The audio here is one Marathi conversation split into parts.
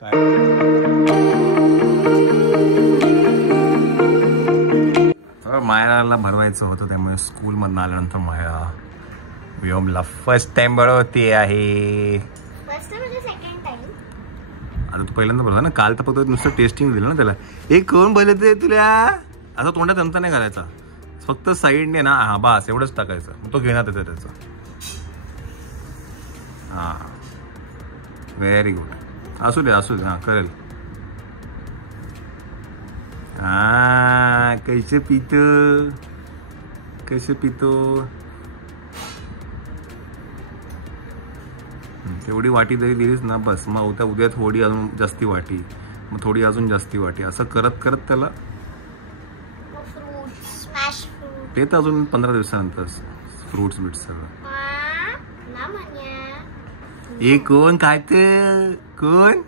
काय मायराला भरवायचं होतं, त्यामुळे स्कूल मधून आल्यानंतर माया व्योमला फर्स्ट टाइम भरवते आहे. आता तू पहिल्यांदा बोलला ना, काल तर फक्त नुसतं टेस्टिंग दिलं ना त्याला. एक कोण बोलते तुला असं तोंडात चमचा नाही करायचा, फक्त साईडने ना, हा बास एवढंच टाकायचं, मग तो घेण्यात येतं त्याचं. हा व्हेरी गुड. असू दे हा करेल. हा कैसे पितो तेवढी वाटी जरी दिलीस ना बस, मग उद्या थोडी अजून जास्ती वाटी, मग थोडी अजून जास्ती वाटी, असं करत करत त्याला ते तर अजून 15 दिवसानंतर फ्रुट्स बिट्स सगळं. ए कोण काय ते कोण?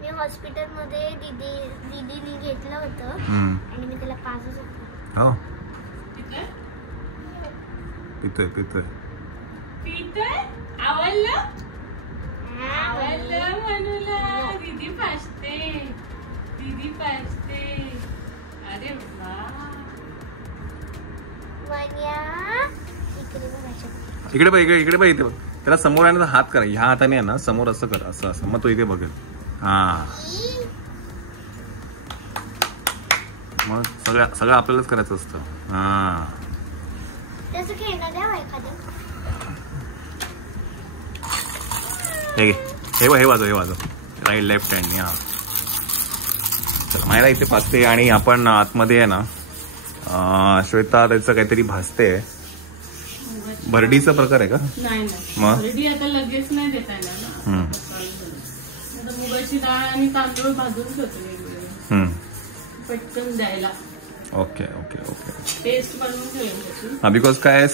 मी हॉस्पिटल मध्ये दीदीने घेतलं होतं आणि मी त्याला पाजत होते. हो पितोय आवडलं मनूला. दीदी पाजते. अरे वाह. इकडे बघ इथे बघ. त्याला समोर आहे ना हात करा, ह्या हाताने आहे ना समोर असं करा, असं मग तो इथे बघेल. हा मग सगळं आपल्यालाच करायचं असतं. हा हे वाजव राईट लेफ्ट हँड. हा चला मायरा इथे पाजते आणि आपण आतमध्ये आहे ना श्वेता त्याचं काहीतरी भाजते. भरडीचा प्रकार आहे का? नाही मग भरडी आता लगेच नाही देता येणार ना. मुगाची डाळ आणि तांदूळ भाजून ठेवतो पटकन द्यायला. ओके पेस्ट बनवून ठेवली. हा बिकॉज काय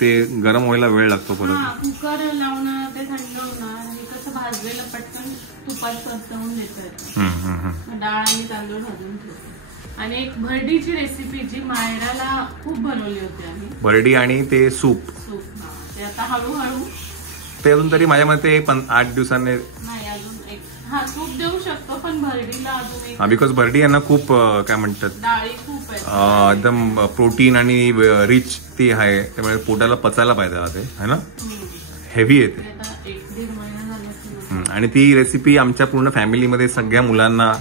ते गरम व्हायला वेळ लागतो परत. कुकर लावणार, ते थंड होणार आणि कसं भाजलेलं पटकन तुपात परतवून देतं. डाळ आणि तांदूळ भाजून ठेवतो. आणि एक भरडीची रेसिपी जी मायराला खूप बनवली होती आम्ही, भरडी आणि ते सूप. ते आता हळूहळू ते अजून तरी माझ्या मते 8 दिवसांनी नाही अजून एक सूप देऊ शकतो, पण भरडीला अजून एक. बिकॉज भरडी यांना खूप काय म्हणतात, डाळी खूप आहे, एकदम प्रोटीन आणि रिच ती आहे, त्यामुळे पोटाला पचायला पाहिजे ते है ना. हेवी येते. 1-1.5 महिना झाला. आणि ती रेसिपी आमच्या पूर्ण फॅमिलीमध्ये सगळ्या मुलांना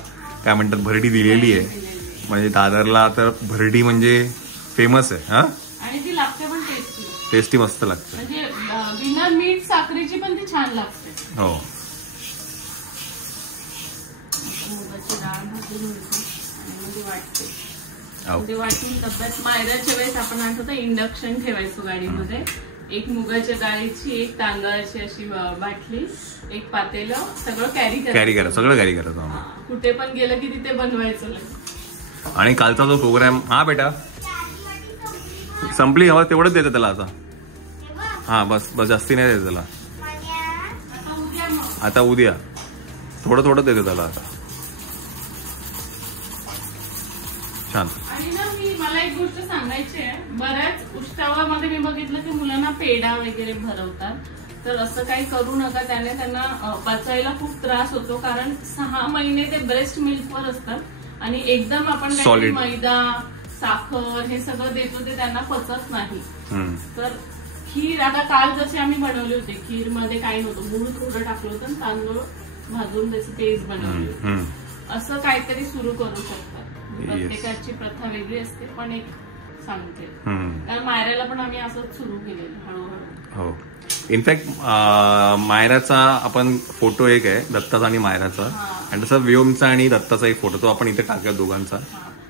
काय म्हणतात भरडी दिलेली आहे. म्हणजे दादरला तर भरडी म्हणजे फेमस आहे. हा आणि ती लागते पण टेस्टी मस्त लागते. म्हणजे बिना मीठ साखरेची पण ती छान लागते. हो मुगाची डाळ भाजून घ्यायची आणि मध्ये वाटते. ते वाटून डब्यात मायराच्या वेळेस आपण आठवतं इंडक्शन ठेवायचो गाडीमध्ये. एक मुगाच्या डाळीची, एक तांदळाची अशी बाटली, एक पातेलं, सगळं कॅरी करायचं. कुठे पण गेलं की तिथे बनवायचं. आणि कालचा जो प्रोग्राम, हा बेटा संपली हवा तेवढंच देतं त्याला आता. हा बस जास्ती नाही देत त्याला आता. उद्या थोडं देतं त्याला आता. छान. आणि ना मला एक गोष्ट सांगायची आहे, बऱ्याच उष्टावामध्ये मी बघितलं की मुलांना पेढा वगैरे भरवतात. तर असं काही करू नका, त्याने त्यांना पचायला खूप त्रास होतो. कारण 6 महिने ते ब्रेस्ट मिल्कवर असतात आणि एकदम आपण मैदा, साखर हे सगळं देतो ते त्यांना पचत नाही. तर खीर आता काल जशी आम्ही बनवली होती, खीर मध्ये काही नव्हतं, गूळ थोडं टाकलं होतं, तांदूळ भाजून त्याची पेस्ट बनवली होती. असं काहीतरी सुरू करू शकतात. प्रत्येकाची प्रथा वेगळी असते, पण एक सांगते कारण मायराला पण आम्ही असंच सुरू केलेलं हळूहळू. हो इनफॅक्ट मायराचा आपण फोटो एक आहे, दत्ताचा आणि मायराचा, आणि तसा व्योमचा आणि दत्ताचा एक फोटो, तो आपण इथे टाकूया दोघांचा.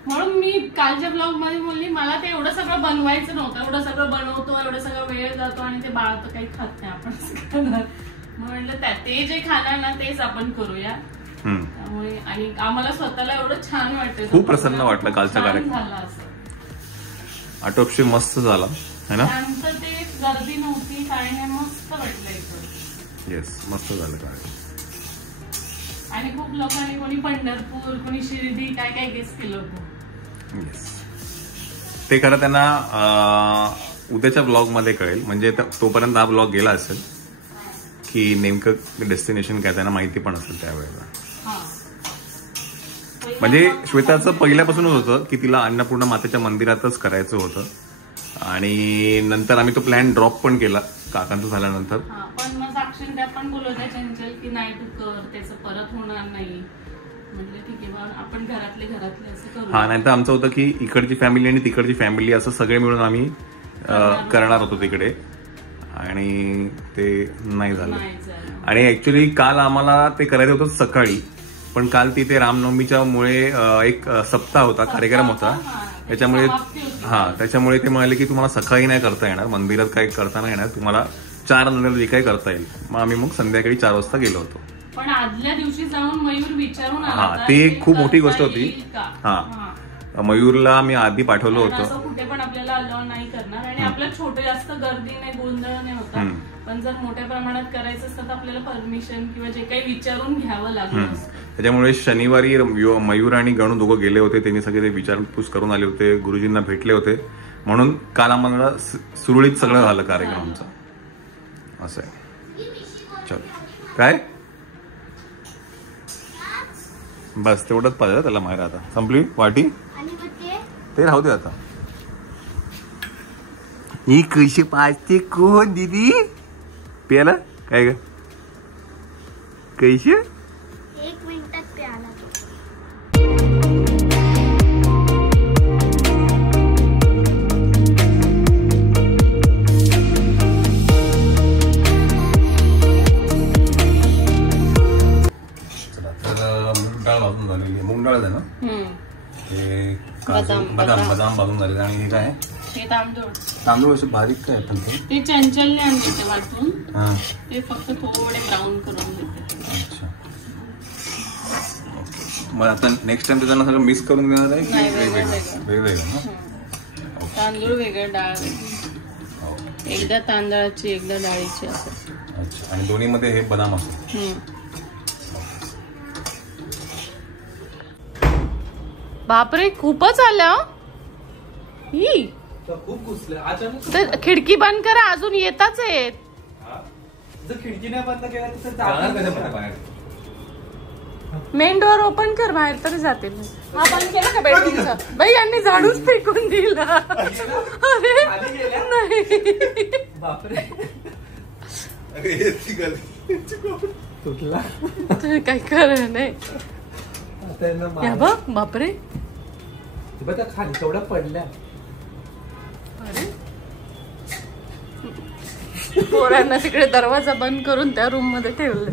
म्हणून मी कालच्या ब्लॉग मध्ये बोलली मला ते एवढं सगळं बनवायचं नव्हतं. एवढं सगळं बनवतो, एवढं सगळं वेळ जातो आणि ते बाळ तर काही खात नाही, आपण म्हणलं ते जे खाणार ना तेच आपण करूया. त्यामुळे आणि आम्हाला स्वतःला एवढं छान वाटतं, खूप प्रसन्न वाटलं कालचा कार्यक्रम. आटोपशी मस्त झाला है ना. ते गर्दी नव्हती, काय नाही, मस्त वाटलं. येस मस्त झालं काय. आणि खूप लोकांनी, कोणी पंढरपूर, कोणी शिर्डी, काय काय गेस केलं होतं. येस ते खरं त्यांना उद्याच्या ब्लॉग मध्ये कळेल, म्हणजे तोपर्यंत हा ब्लॉग गेला असेल की नेमकं डेस्टिनेशन काय त्यांना माहिती पण असेल त्यावेळेला. हा. म्हणजे श्वेताचं पहिल्यापासूनच होतं की तिला अन्नपूर्णा मातेच्या मंदिरातच करायचं होतं आणि नंतर आम्ही तो प्लॅन ड्रॉप पण केला काकांचं झाल्यानंतर. हा, पण मग साक्षी त्या पण बोलत आहे चंचल की नाही तू कर, त्याचं परत होणार नाही. म्हटलं ठीक आहे बा, आपण घरातले असं करू. हा, नाही तर आमचं होतं की इकडची फॅमिली आणि तिकडची फॅमिली असं सगळे मिळून आम्ही करणार होतो तिकडे आणि ते नाही झालं. आणि ऍक्च्युली काल आम्हाला ते करायचं होतं सकाळी, पण काल तिथे रामनवमीच्या मुळे एक सप्ताह होता, कार्यक्रम होता, त्याच्यामुळे ते म्हणाले की तुम्हाला सकाळी नाही करता येणार, मंदिरात काही करता नाही येणार, तुम्हाला 4 नंतर जे काही करता येईल. मग संध्याकाळी 4 वाजता गेलो होतो. पण आदल्या दिवशी जाऊन मयूर विचारून आला. हा, ती खूप मोठी गोष्ट होती. हा, मयूरला मी आधी पाठवलं होतं. असं कुठे पण आपल्याला अलाउ नाही करणार आणि आपलं छोटे जास्त गर्दी नाही, गोंधळ नाही होता. पण जर मोठ्या प्रमाणात करायचं असतं तर आपल्याला परमिशन किंवा जे काही विचारून घ्यावं लागलं. त्याच्यामुळे शनिवारी मयूर आणि गणू दोघं गेले होते, त्यांनी सगळे ते विचारपूस करून आले होते, गुरुजींना भेटले होते, म्हणून काल आम्हाला सुरळीत सगळं झालं कार्यक्रम आमचा. असं आहे. चल काय बस तेवढंच पाहिजे त्याला माहिती. आता संपली वाटी, ते राहू दे आता. ही कशी पाजते कोण दीदी प्याला काय ग कैशी 1 मिनिटात प्याला. डाळ भाजून झालेली, मूग डाळ आहे ना, हे बदाम भाजून झालेले. आणि हे काय हे तांदूळ असे बारीक काय पण ते चंचलने आणले ते वाटून, ते फक्त थोडे ब्राऊन करून घेते. अच्छा, मग आता नेक्स्ट टाइम त्यांना सगळं मिक्स करून देणार आहे वेगवेगळं ना, तांदूळ वेगळं डाळ वेगळी, एकदा तांदळाची एकदा डाळीची असं. अच्छा, आणि दोन्ही मध्ये हे बदाम असतो. बापरे खूपच आल्या. खूप घुसलं. खिडकी बंद करा, अजून येताच आहेत. जर खिडकी नाही बंद केला तर मेन डोअर ओपन कर, बाहेर तरी जातील. हा बंद केला का बेडरूमचा? बाई यांनी झाडूच फेकून दिला. अरे नाही बापरे, तुटला काही खरं नाही. बापरे खाली तेवढ्या पडल्या. अरे पोरांना तिकडे दरवाजा बंद करून त्या रूम मध्ये ठेवले.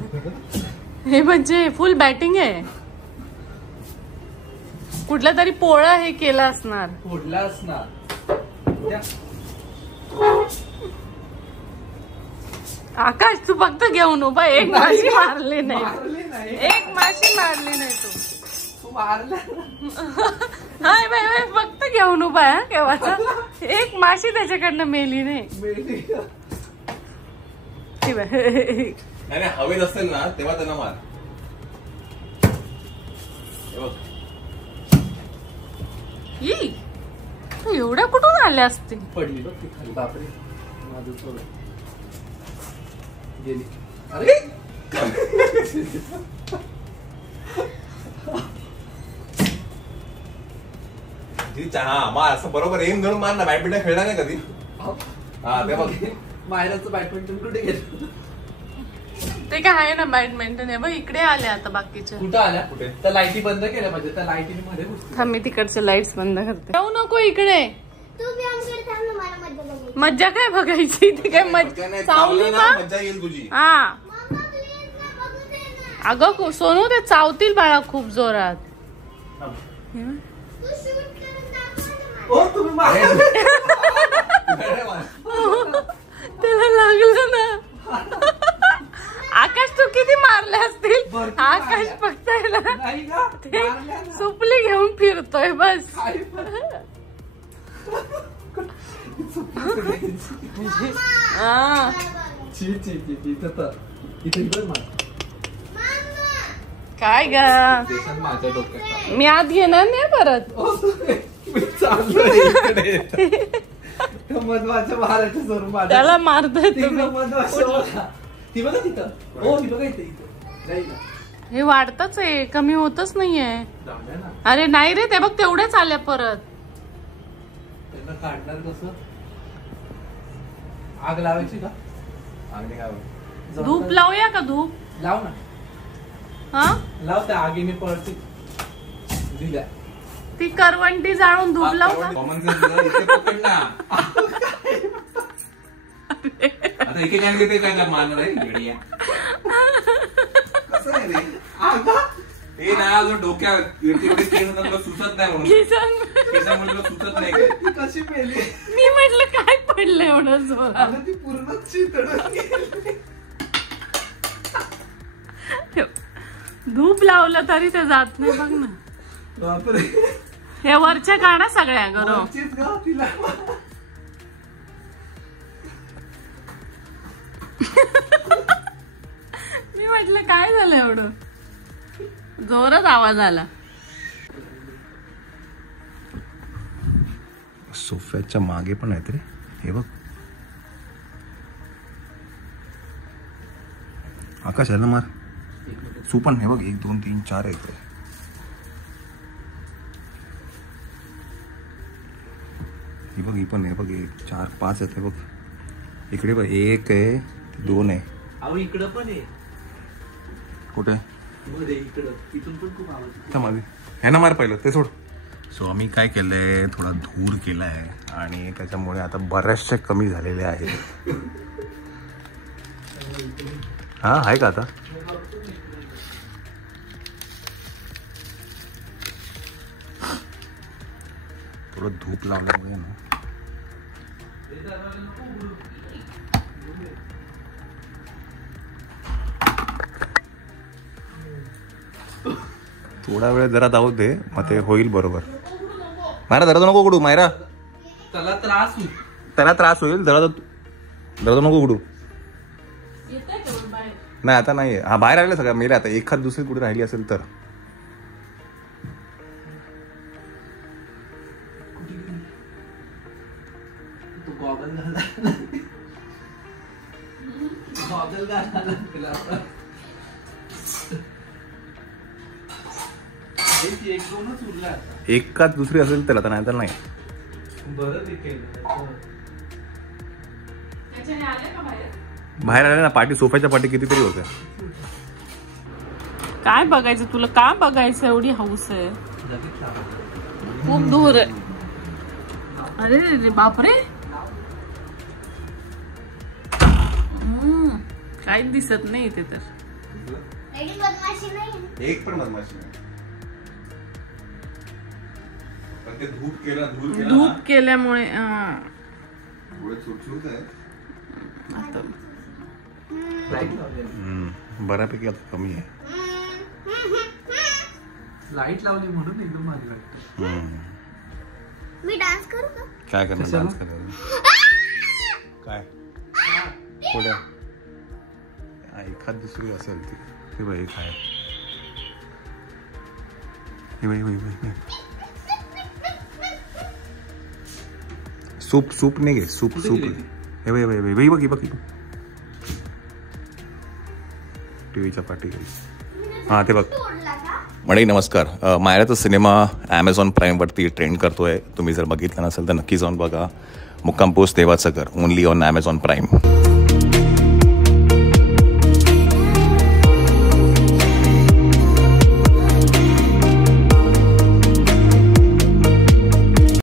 हे म्हणजे फुल बॅटिंग आहे. कुठला तरी पोळा हे केला असणार, फोडला असणार. आकाश तू फक्त घेऊन उभा, एक माशी मारली नाही, एक माशी मारली नाही तू मारला. हाय बाय फक्त घेऊन उभा आहे केव्हाचा, एक माशी त्याच्याकडनं मेली नाही. हवेत असेल ना तेव्हा त्यांना मार. तू एवढ्या कुठून आल्या असतील? पडली बघ ती खाली. बापरे माझं थोडं गेली. अरे हा मग असं बरोबर एम धरून मार ना. बॅडमिंटन खेळला नाही कधी? हा ते बघ मायराचं बॅडमिंटन कुठे गेलं? ते काय आहे ना बॅडमिंटन आहे बघ. इकडे आले आता बाकीच्या. कुठं आल्या? कुठे? त्या लाईटी बंद केल्या म्हणजे त्या लाईटीमध्ये थांब मी तिकडचे लाईट्स बंद करते. जाऊ नको इकडे. मज्जा काय बघायची? ते काय चावली मज्जा येईल तुझी. हा अगं सोनू ते चावतील बाळा खूप जोरात. त्याला लागलं ना. आकाश तू किती मारले असतील? आकाश फक्त ते सुपली घेऊन फिरतोय बस. काय ग मी आत घेणार नाही परत. मधवाच्या महाराष्ट्र त्याला मारतोय तुम्ही. ती बघा तिथं. हो ती बघा इथे नाही ना. हे वाढतच आहे, कमी होतच नाहीये. जाऊया ना. अरे नाही रे, ते बघ तेवढेच आल्या परत. त्यांना काढणार कसं? आग लावायची का? धूप लावूया का? धूप लाव ना. हा लाव त्या आगीने पळते दिल्या. ती करवंटी जाळून धूप लावू का? कॉमन सेन्स इथे पकड ना. आता इथे काय घेते काय मारणार आहे येड्या. कसं आहे रे? हे ना अजून डोक्यावर एवढे केस तुला सुचत नाही म्हणून. केसामुळे तुला सुचत नाही काय? ती कशी मेली? मी म्हटलं काय पडलं एवढं जोरात. आता ती पूर्णच चितडून गेली. धूप लावलं तरी ते जात नाही बघ ना. बापरे. हे वरच्या काढा सगळ्या गरम. वरचीच ग तिला. मी म्हटलं काय झालं एवढं जोरात आवाज आला. सोफ्याच्या मागे पण आहेत रे, हे बघ. आकाश आहे ना मार. सू पण हे बघ 1 2 3 4 आहेत रे. ही बघ, ही पण आहे बघ, 1 4 5 आहेत हे बघ. इकडे बघ 1 आहे 2 आहे. अहो इकडं पण आहे. कुठे? मध्ये इकडं. इथून पण खूप आवाज येतो. त्या मागे ह्यानं मार पहिलं ते सोड. सो आम्ही काय केलंय, थोडा धूर केलाय आणि त्याच्यामुळे आता बऱ्याचशा कमी झालेले आहेत. हा आहे का आता? थोडं धूप लावल्यामुळे ना थोडा वेळ जरा धावू दे, मग ते होईल बरोबर. मायरा दरवाजा नको उघडू. मायरा त्याला त्रास होईल. त्याला त्रास होईल. दरवाजा नको उघडू. नाही आता नाही. हा बाहेर आलेला सगळं मेले. आता एखाद दुसरी कुठे राहिली असेल तर. गॉगल घाला. गॉगल घाला तिला. एक दोनच उरला आता. एकाच दुसरी असेल तर आता, नाही तर नाही. बरं ते केलं. बाहेर आले ना पाठी, सोफ्याच्या पाठी कितीतरी होत्या. काय बघायचं तुला? का बघायचं? एवढी हौस आहे. खूप दूर आहे. अरे रे बापरे. काहीच दिसत नाही इथे तर. एक पण मधमाशी नाही. पण ते धूप केला धूप केल्यामुळे सुटसुट आहे. आता लाईट लावली. बऱ्यापैकी आता कमी आहे. लाईट लावली म्हणून एकदम भारी वाटतं. मी डान्स करू का? काय करणार? कशाला? डान्स करायला काय पुढे एखाद दुसरी असेल ती. हे बाई काय हे बाई सूप नाही घे. सूप हे बाई बघ टीव्हीच्या पाठी. हा ते बघ. मंडळी नमस्कार. मायराचा सिनेमा ॲमेझॉन प्राईमवरती ट्रेंड करतोय. तुम्ही जर बघितला नसेल तर नक्की जाऊन बघा. मुक्काम पोस्ट देवाचं घर, ओनली ऑन ॲमेझॉन प्राईम.